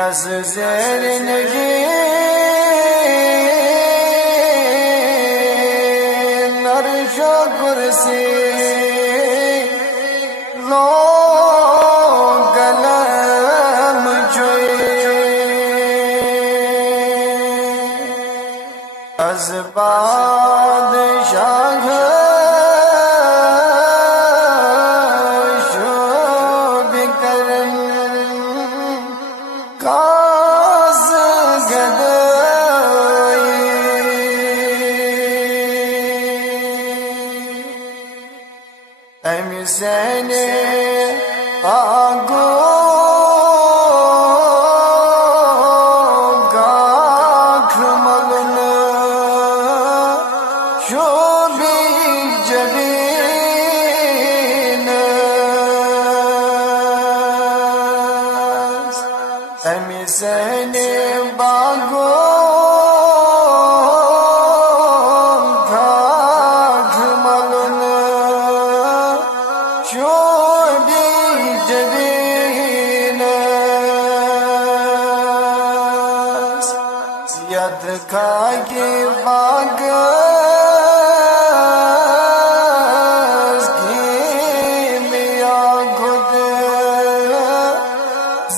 یس زیر نگین عرش و کرسی لو قلم چوئی از بادشاہ شوب کرن کاز گدائی امسین آگو گاکھ ملن شوبی جبین امسین باگو گاکھ ملن شوبی جبین ید کھاگی باگ گیمیا خود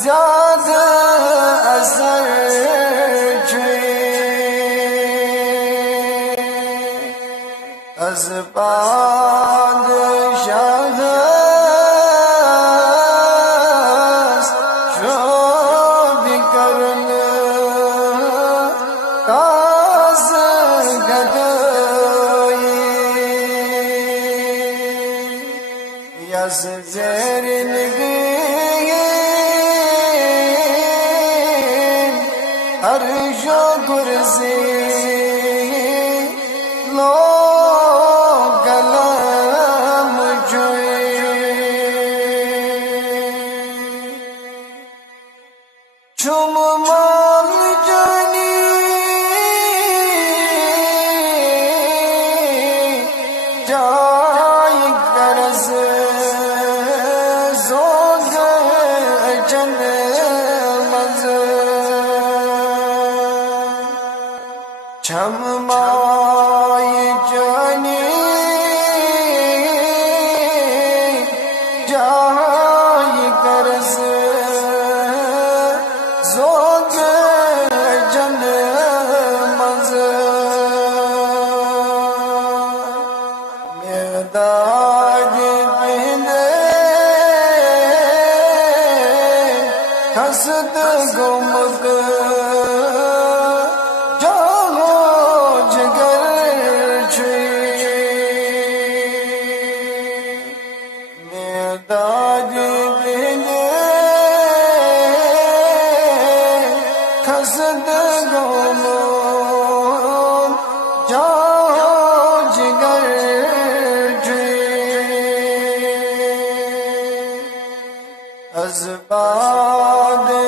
زیادہ اثر چھوئی از بادشاہ شوب کرن کاز گدائی یس زیر نگین عرش و کرسی لو قلم چوئی چم مال جانی جائی قرض زوگ جن مز چم مائی جانی جائی قرض زوگ جن مز میداج پہنے خسد گمد جانو جگر چھوئی میداج پہنے خسد گمد جانو جگر از بادشاہ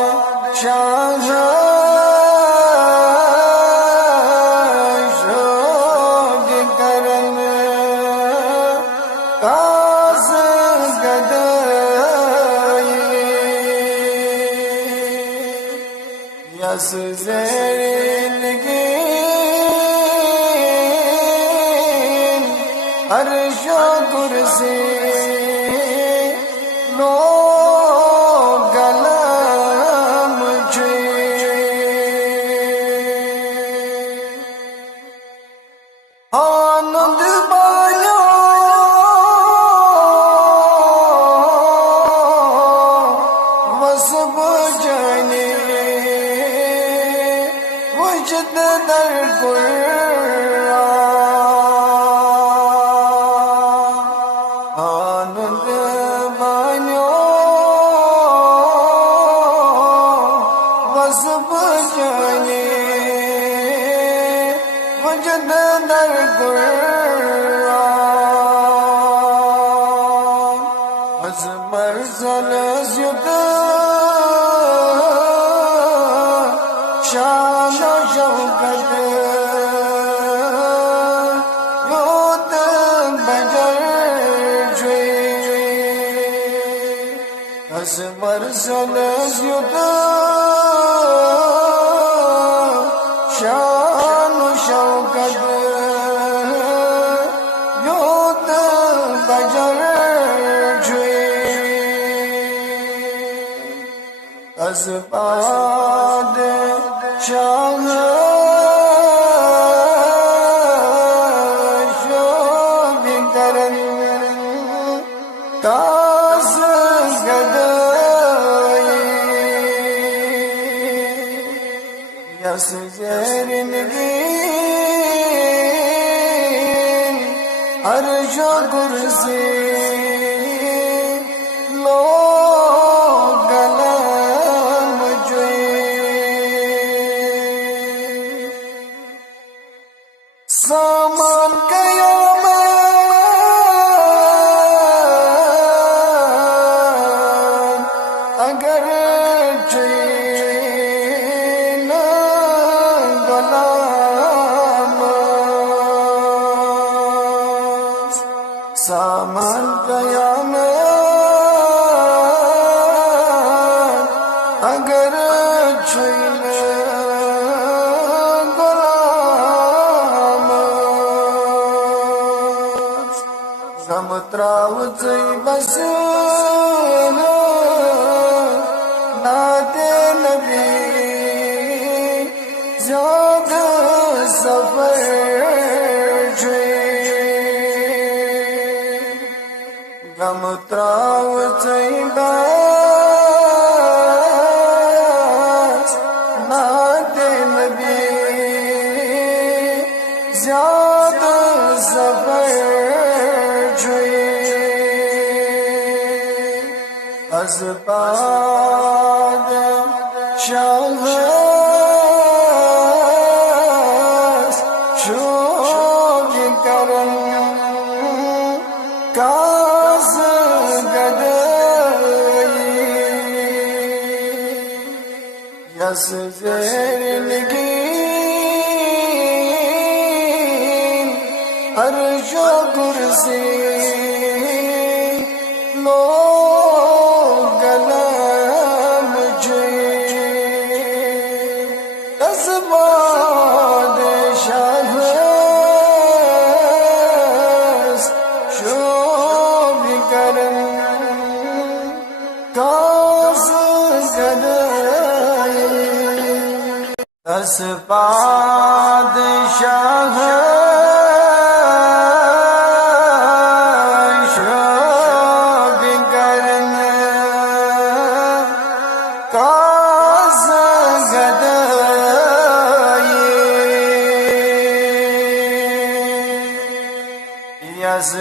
شوب کرن کاز گدائی یس زیر نگین عرش و کرسی لو قلم چوئی آنند بایا وسب جانی وجد در قرآن آنند بایا وسب جانی وجد در قرآن از مرزل زد شان و شوکت یود بجر چھوئی از مرزل زیوده شان و شوکت یود بجر جوی از باد شاه شو بگرن تاز گدایی یس زیرنگین عرش و کرسی لو گلم جوی سامان قیامت اگر چین غلام سامان قیامت اگر چین غلام غم تراوتی بس نعت نبی زیاد سفر جوی غم تراوتی بس نعت نبی زیاد سفر از باد شاه شو کرن کاز گدایی یس زیرنگین عرش و کرسی لو گلم جوی از باد شاه شو بگرن کاز گدایی از باد شاه کاز گدایی یس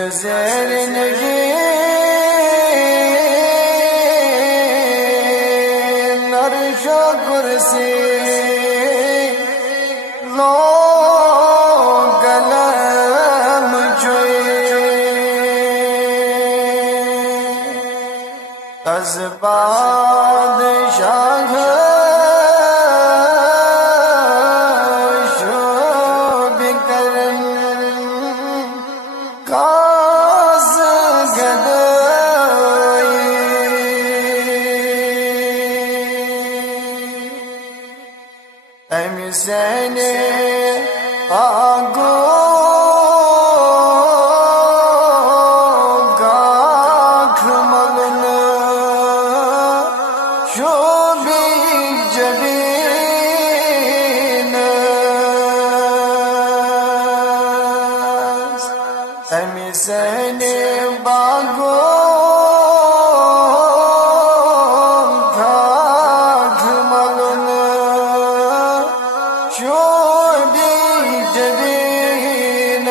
زیرنگین عرش و کرسی لو گلم جوی از باد شاه شو بگرن کاز گدایی امسین آگو سنی باغو گھاگ ملن شوبی جبین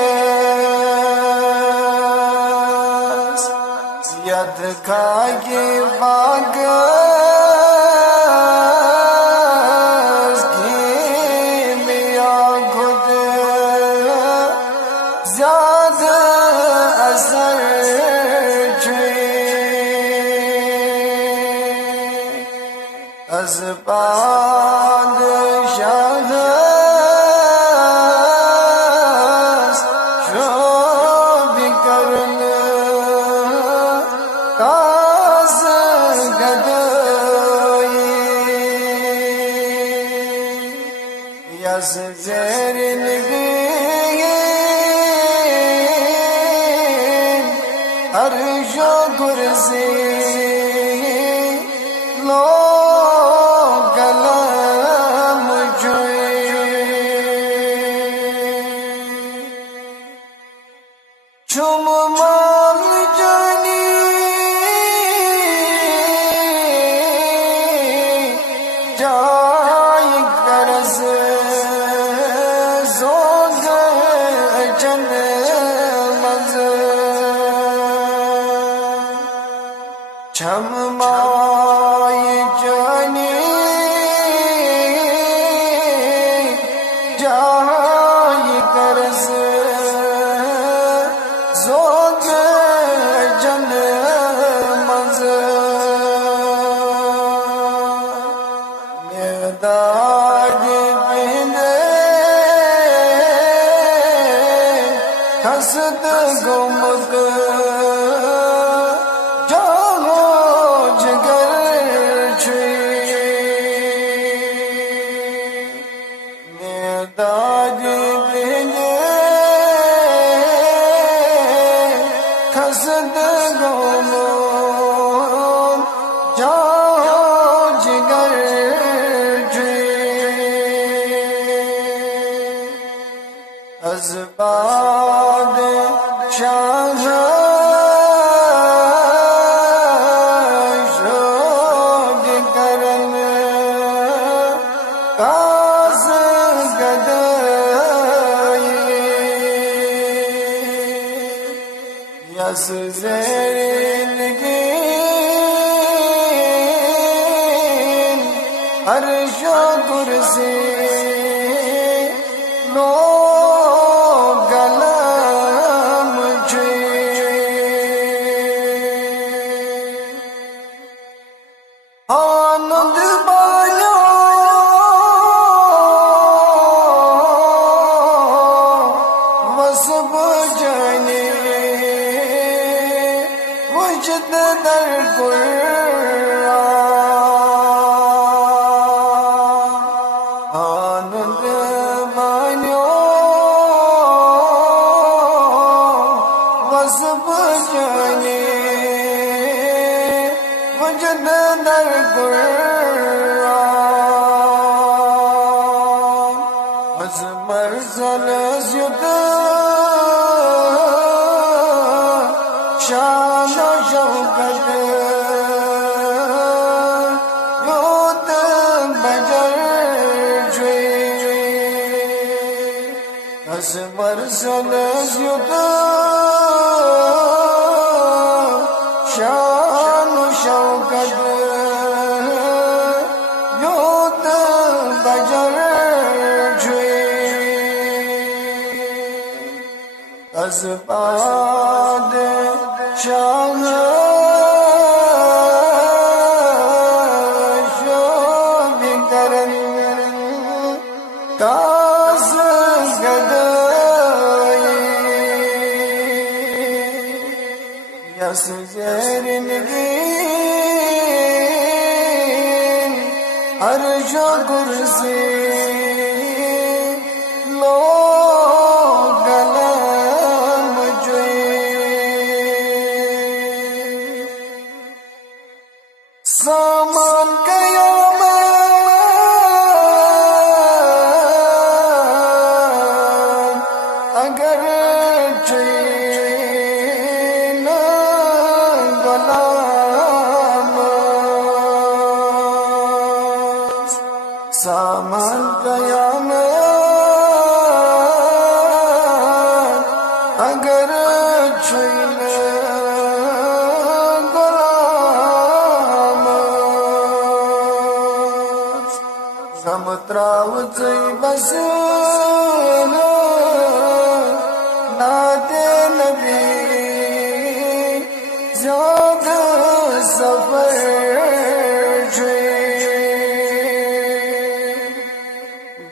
ید کھاگی باغ از پادشاه شو بکرن کاز گد شمعی جانی جای قرض زوگ جن مز میداغ بند حسد گمگ از باد شاہ شوق کرن کاز گدائی یس زیرگین عرش و کرسی آنند بایا وسب جانی وجد در قرآن آنند بایا وسب جانی وجد در قرآن از مرزل زید شان و شوکت یود بجر جوی از مرزل زید شان و شوکت یود بجر جوی از باد شاه شوق کرن کاز گدائی یس زیرنگین عرش و کرسی لو گلم جوی سامان قیامت اگر چین غلام سامان قیامت اگر چین غلام غم تراو چی بس نات نبی زیاد سفر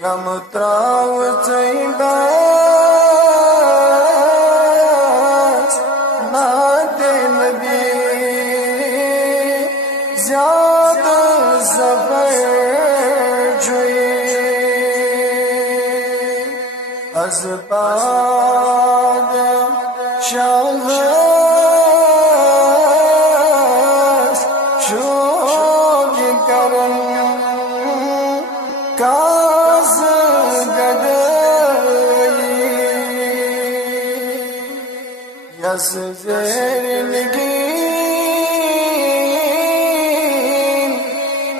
غم تراو چی بس نات نبی زیاد سفر از باد شاه شوق کرن کاز گدائی یس زیرنگین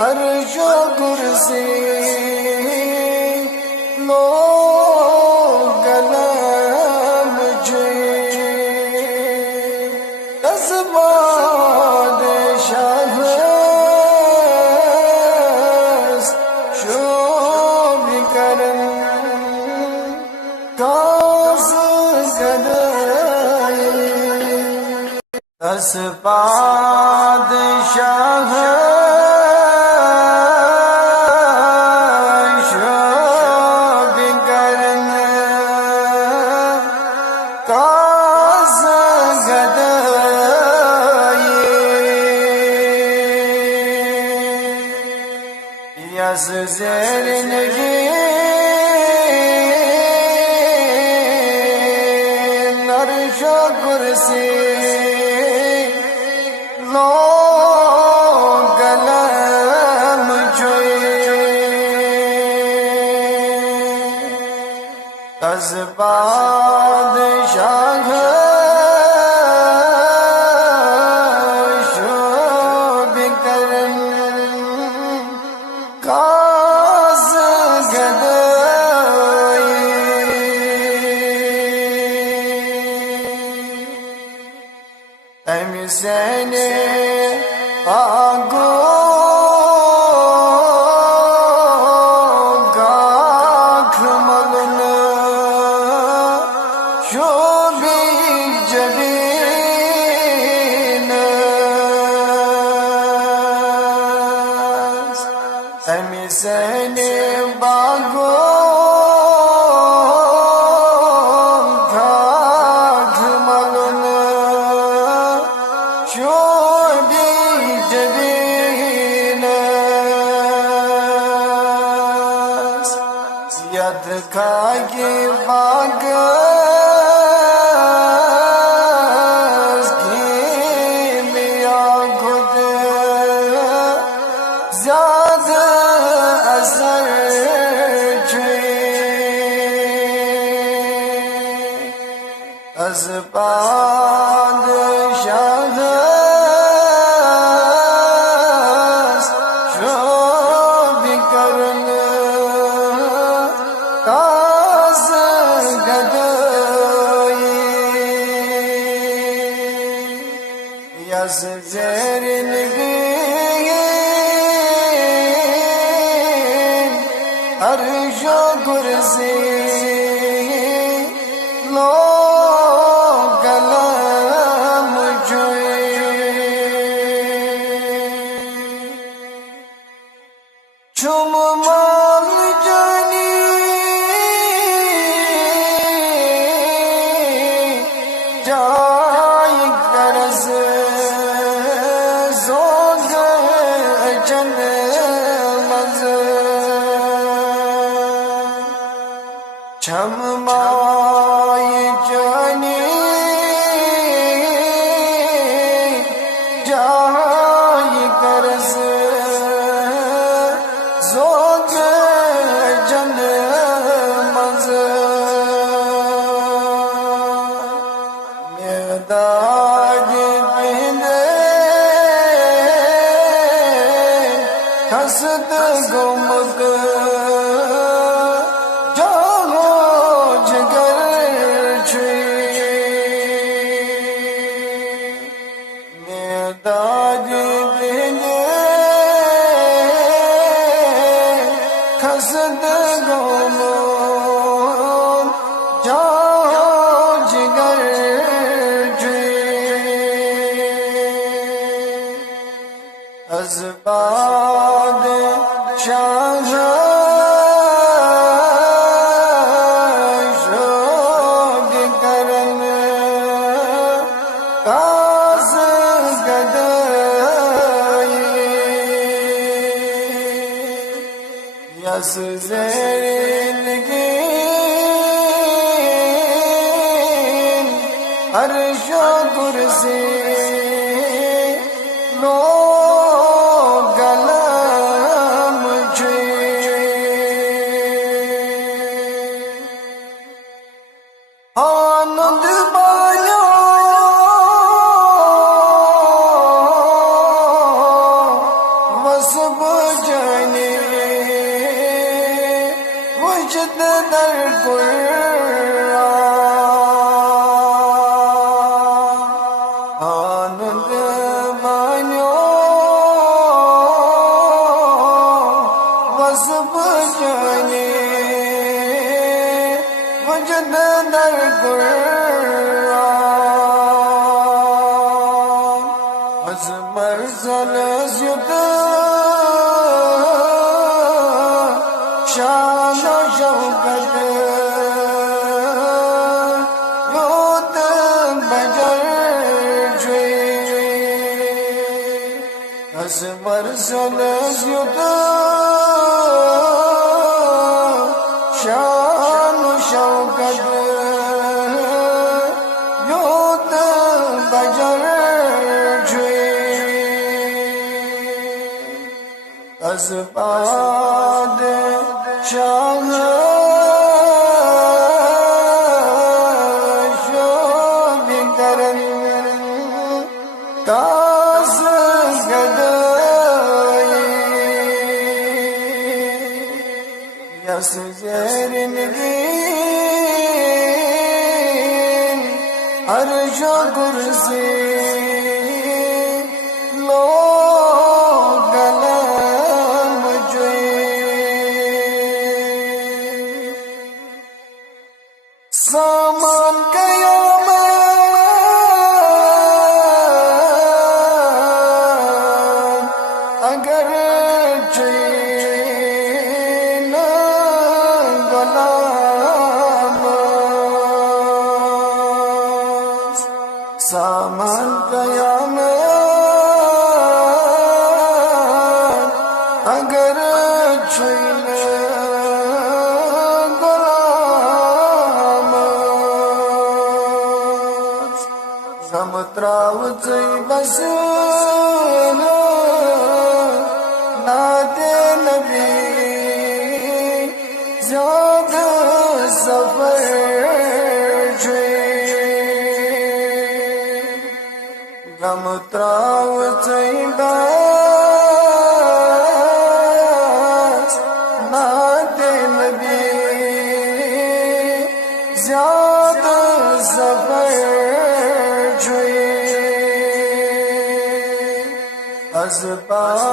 عرش و کرسی لو گلم جوی از باد شاه 10 بادشاہ شب کرن کاز گدائی یز زیر نگی نرش کرسی از بادشاہ شب کرن کاز گدائی امسین آگو امسین باغو گھاگ ملن شوبی جبین ید کھاگی باغ از بادشاہ شب کرن کاز گدائی یز زیر نگین عرش و کرسی چم مال جانی جائی قرض زوگ جن مز چم مائی جانی جائی قرض زوگ جن مز میداغ پہندے خسد گمگ جاہو جگر چھوئی میداغ پہندے خسد گمگ جاہو جگر از بادشاہ شب کرن کاز گدائی یز زیر نگین عرش و کرسی آنند بایا وسب جانی وجد در قرآن آنند بایا وسب جانی وجد در قرآن زلزیت شان و شوکت یوت بجر جوی ازبر زلزیت شان و شوکت یوت بجر از پادشاہ شوبی کرن کاس گدائی یس زیرنگین عرش و کرسی سامان قیامت اگر چین غلام سامان قیامت اگر چین تراو چی بس نات نبی زیاد سفر چی غم تراو چی بس نات نبی زیاد سفر از پادشاہ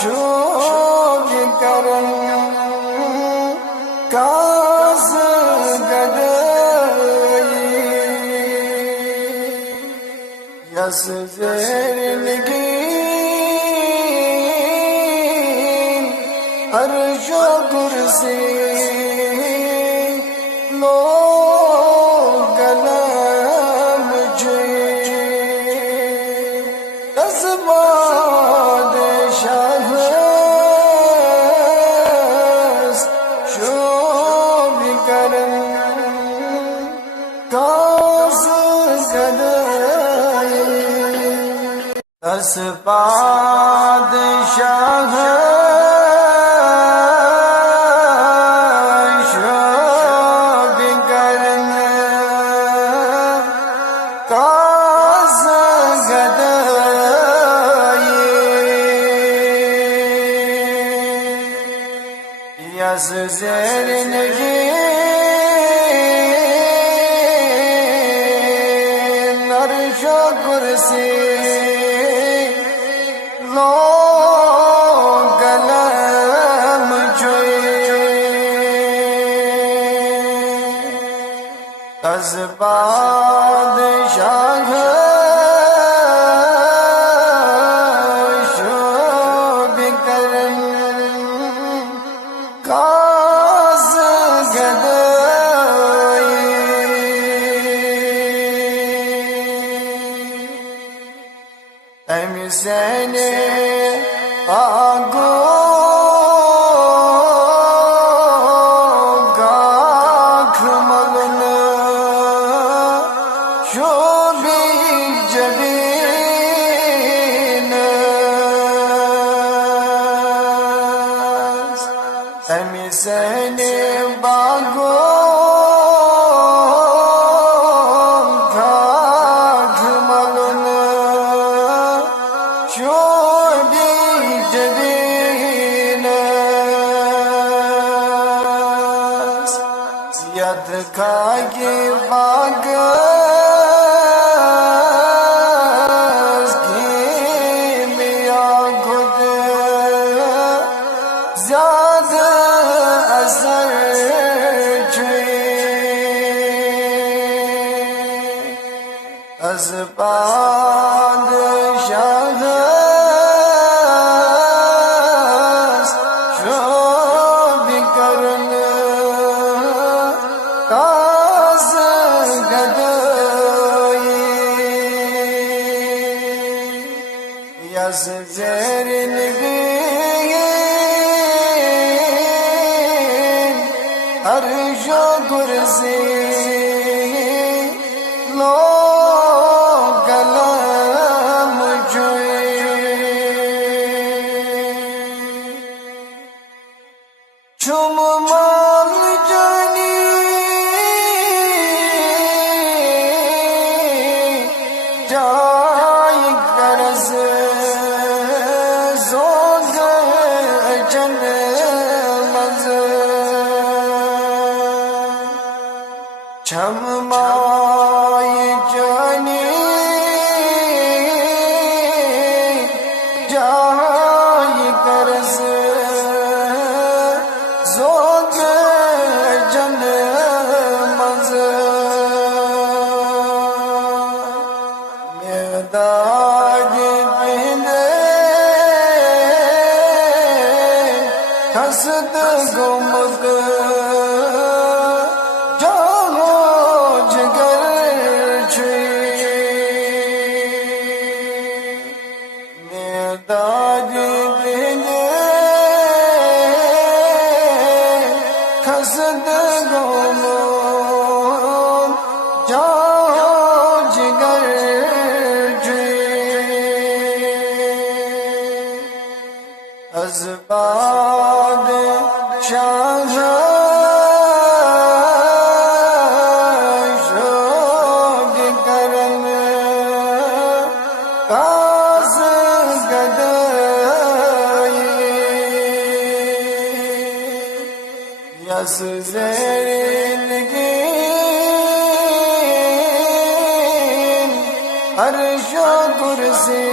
شوبی کرن کاس گدائی یس زیرنگین عرش و کرسی دس پادشاہ شوبی کرن کاس گدائی یس زیرنگین عرش و کرسی گلم چوئی از پادشاہ شوبی کرن کاس گدائی حسین آگو گاکھ ملن شوبی جبین حسین باگو گاکھ ملن شوبی جبین ید کھاگی باگ از پادشاه شو بکرن کاز گدایی یز زیر نگین عرش و کرسی لو کلام جوئی چوم مال جانی جای کرز زوگ جن مز چم مای جانی جای کرز زوگ جن مز میداج پہنے خسد گمگ جاہو جگر چھوئی میداج پہنے خسد گمگ جاہو جگر از بادشاہ شوق کرن کاز گدایی یز زیر نگین عرش و کرسی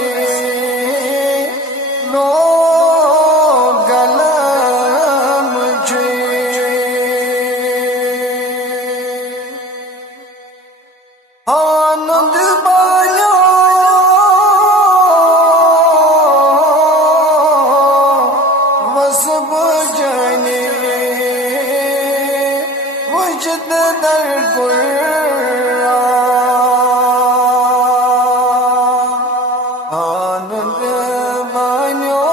لو کلام جوئی آنند بایا وسب جانی وجد در قرآن آنند بایا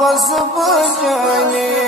وسب جانی